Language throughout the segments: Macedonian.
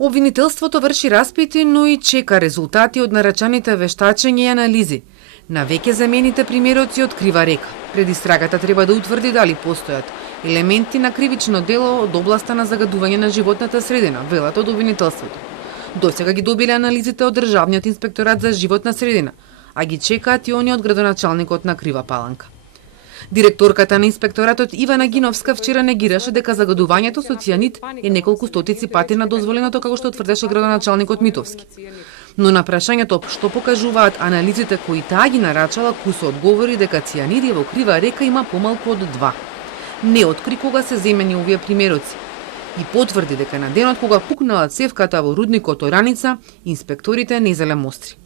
Обвинителството врши распити, но и чека резултати од нарачаните вештачења и анализи на веќе замените примероци од Крива река. Пред истрагата треба да утврди дали постојат елементи на кривично дело од областа на загадување на животната средина, велат од обвинителството. Досега ги добиле анализите од Државниот инспекторат за животна средина, а ги чекаат и они од градоначалникот на Крива Паланка. Директорката на инспекторатот Ивана Гиновска вчера негираше дека загадувањето со цијанид е неколку стотици пати надозволеното, како што тврдеше градоначалникот Митовски. Но на прашањето што покажуваат анализите кои таа ги нарачала, Кусо одговори дека цијаниди во Крива река има помалку од 2. Не откри кога се земени овие примероци и потврди дека на денот кога пукнала цевката во рудникот Ораница, инспекторите не зеле мостри.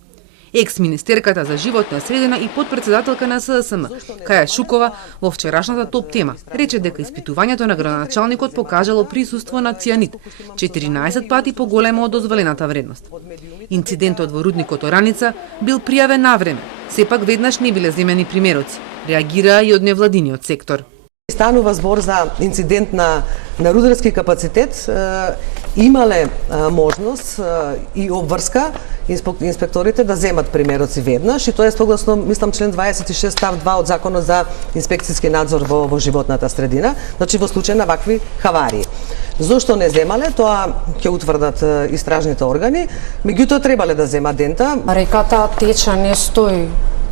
Екс-министерката за животна средина и подпредседателка на СДСМ, Каја Шукова, во вчерашната топ тема, рече дека испитувањето на градоначалникот покажало присуство на цијанид, 14 пати поголемо од дозволената вредност. Инцидентот во рудникот Ораница бил пријавен навреме, сепак веднаш не биле земени примероци, реагираа и од невладиниот сектор. Станува збор за инцидент на рударски капацитет, имале можност и обврска инспекторите да земат примероци веднаш, и тоа е согласно, мислам, член 26 став 2 од Законот за инспекцијски надзор во животната средина, значи во случај на вакви хаварии. Зошто не земале, тоа ќе утврдат истражните органи, меѓутоа требале да земат дента. Реката тече, не стои.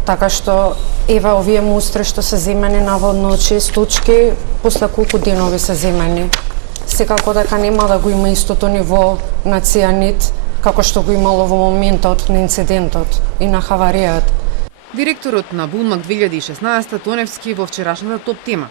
Така што, ева, овие мустри што се земени наводно 6 точки, после колку денови се земени. Секако дека нема да го има истото ниво на цијанид, како што го имало во моментот на инцидентот и на хаваријата. Директорот на Булмак 2016 Тоневски во вчерашната топ тема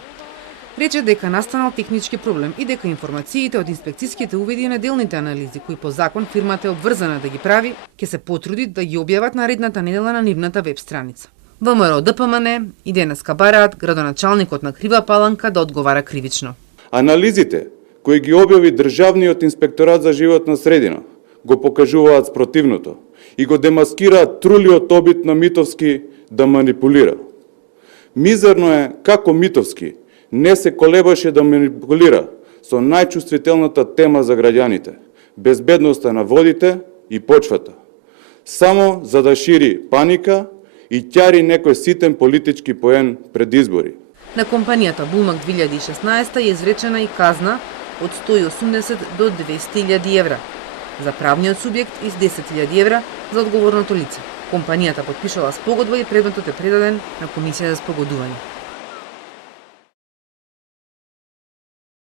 рече дека настанал технички проблем и дека информациите од инспекцијските увиди и неделните анализи, кои по закон фирмата е обврзана да ги прави, ќе се потруди да ги објават наредната недела на нивната веб страница. ВМРО ДПМН и денеска бараат градоначалникот на Крива Паланка да одговара кривично. Анализите кои ги објави Државниот инспекторат за животна средина го покажуваат спротивното и го демаскираат трулиот обид на Митовски да манипулира. Мизерно е како Митовски не се колебаше да манипулира со најчувствителната тема за граѓаните – безбедноста на водите и почвата, само за да шири паника и ќари некој ситен политички поен пред избори. На компанијата Булмак 2016 е изречена и казна од 180 до 200.000 евра, за правниот субјект и 10.000 евра за одговорното лице. Компанијата потпишала спогодба и предметот е предаден на Комисија за спогодување.